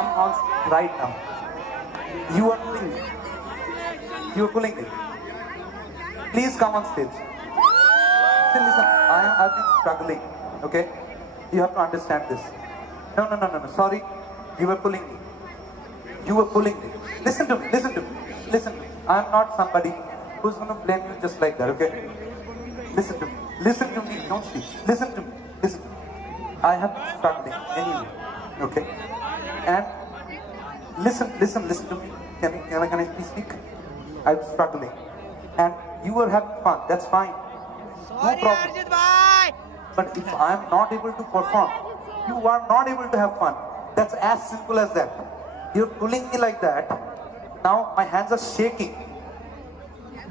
come on right now. You are pulling me. You are pulling me. Please come on stage. See, listen, I've been struggling, okay? You have to understand this. No. Sorry, you were pulling me. You were pulling me. Listen to me. Listen to me. I'm not somebody who's going to blame you just like that, okay? Listen to me. Listen to me. Don't speak. Listen to me. Listen. I have been struggling anyway, okay? And listen to me. Can I please speak? I'm struggling. And you were having fun. That's fine. No problem. But if I am not able to perform, you are not able to have fun. That's as simple as that. You're pulling me like that. Now my hands are shaking.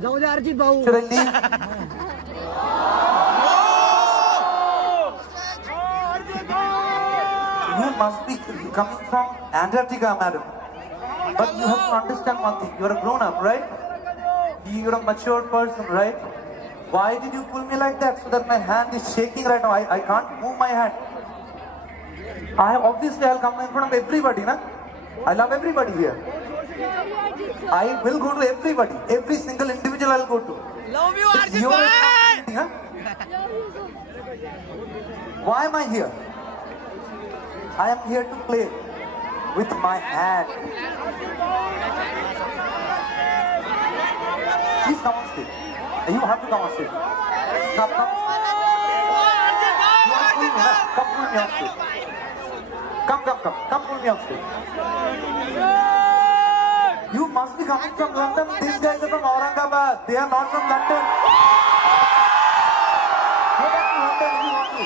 Should I leave? You must be coming from Antarctica, madam. But you have to understand one thing. You're a grown-up, right? You're a mature person, right? Why did you pull me like that? So that my hand is shaking right now. I can't move my hand. I'll come in front of everybody, na? I love everybody here. I will go to everybody. Every single individual I'll go to. Love you, It's Arjit your bhai. responsibility, huh? Why am I here? I am here to play with my hand. Please come on stage. You have to come on stage. Come. You are pulling me, huh? Come pull me on stage. Come pull me on stage. You must be coming from London. These guys are from Aurangabad. They are not from London. Go back to London if you want to.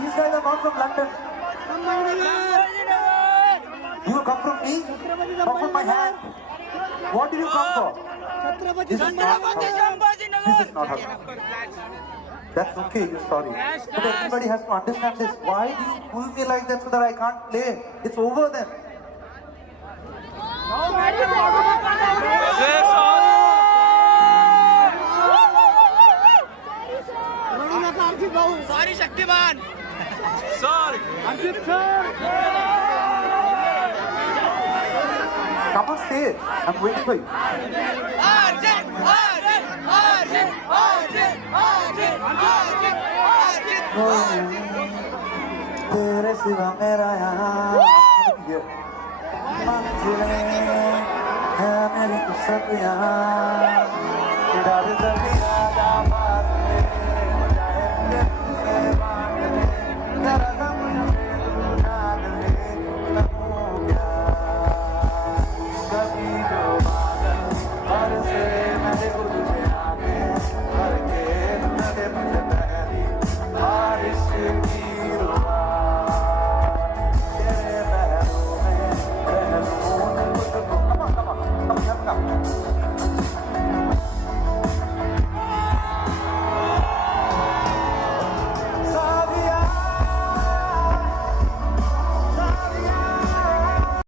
These guys are not from London. You come from me? Come from my hand? What did you come for? This is not happening. That's okay, you're sorry. But everybody has to understand this. Why do you pull me like that so that I can't play? It's over then. Sorry, Shaktiman. Sorry. Come on stage. I'm waiting for you. Arjit. तेरे सिवा मेरा यहाँ मंजिलें हैं मेरी तो सब यहाँ